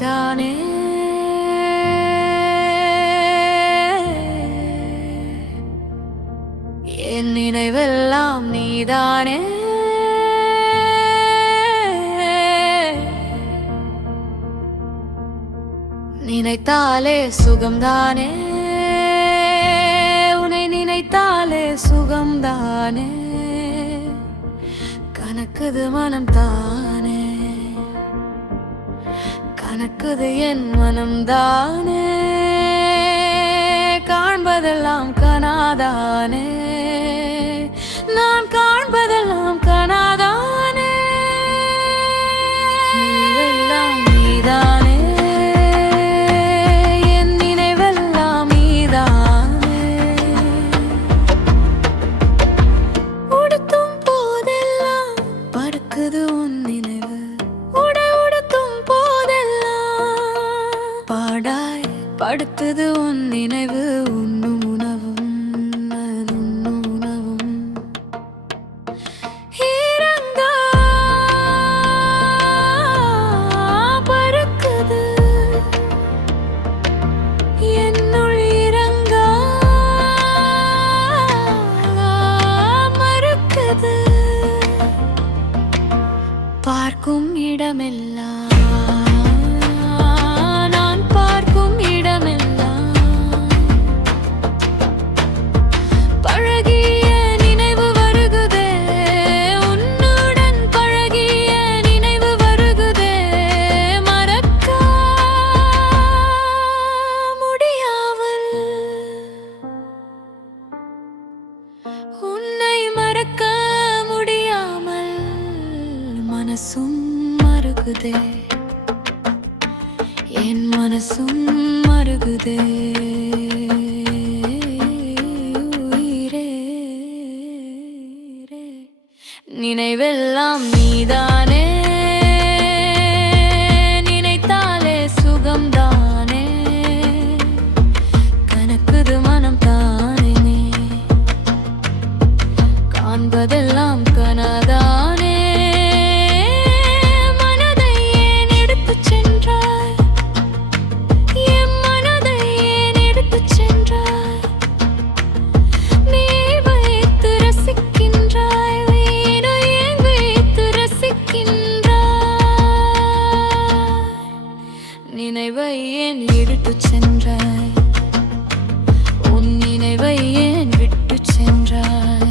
நீதானே. என் நினைவெல்லாம் நீதானே. நினைத்தாலே சுகம்தானே, உன்னை நினைத்தாலே சுகம்தானே. கணக்குது மனம் தானே, கணக்குது என் மனம் தானே. காண்பதெல்லாம் கனாதானே, நான் காண்பதெல்லாம் கனாதானே. நீவெல்லாம் நீதானே, என் நினைவெல்லாம் நீதானே. உடுத்தும் போதெல்லாம் படுக்குது உன் நினைவு, உடுத்தும் போதெல்லாம் பாடாய் படுத்துது உன் நினைவு. உண்ணும் உணவும் உண்ணும் உணவும் இறங்கா பறக்குது என்னுள் இறங்கா மறுக்குது. பார்க்கும் இடமெல்லாம் நான் பார்க்கும் இடமெல்லாம் பழகிய நினைவு வருகுதே, உன்னுடன் பழகிய நினைவு வருகுதே. மறக்க முடியாமல் உன்னை மறக்க முடியாமல் மனசும் மறுகுதே, என் மனசும் மறுகுதே. உயிரே நினைவெல்லாம் நீதானே, நினைத்தாலே சுகம்தானே. கணக்குது மனம் தானே, காண்பதெல்லாம் கனதானே. மனதை ஏன் எடுத்துச் சென்றாய், என் மனதை ஏன் எடுத்துச் சென்றாய். நீ வைத்து ரசிக்கின்றாய், வீணை ஏன் வைத்து ரசிக்கின்றாய். நினைவை ஏன் எடுத்துச் சென்றாய், உன் நினைவை ஏன் விட்டுச் சென்றாய்.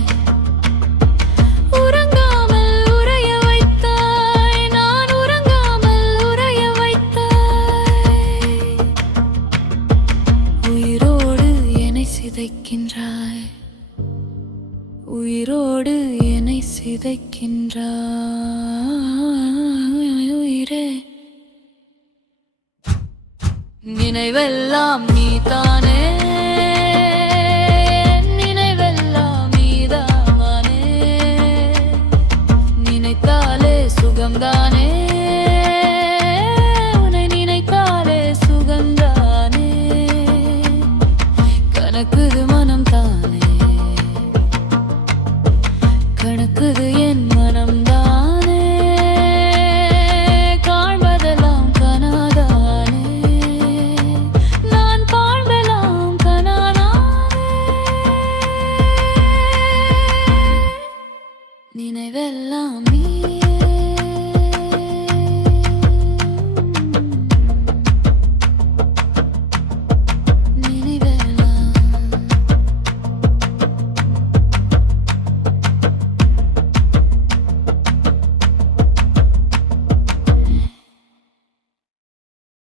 உறங்காமல் உறைய வைத்தாய், நான் உறங்காமல் உறைய வைத்தாய். உயிரோடு என்னை சிதைக்கின்றாய், உயிரோடு என்னை சிதைக்கின்றாய். உயிரே நினைவெல்லாம் நீதானே.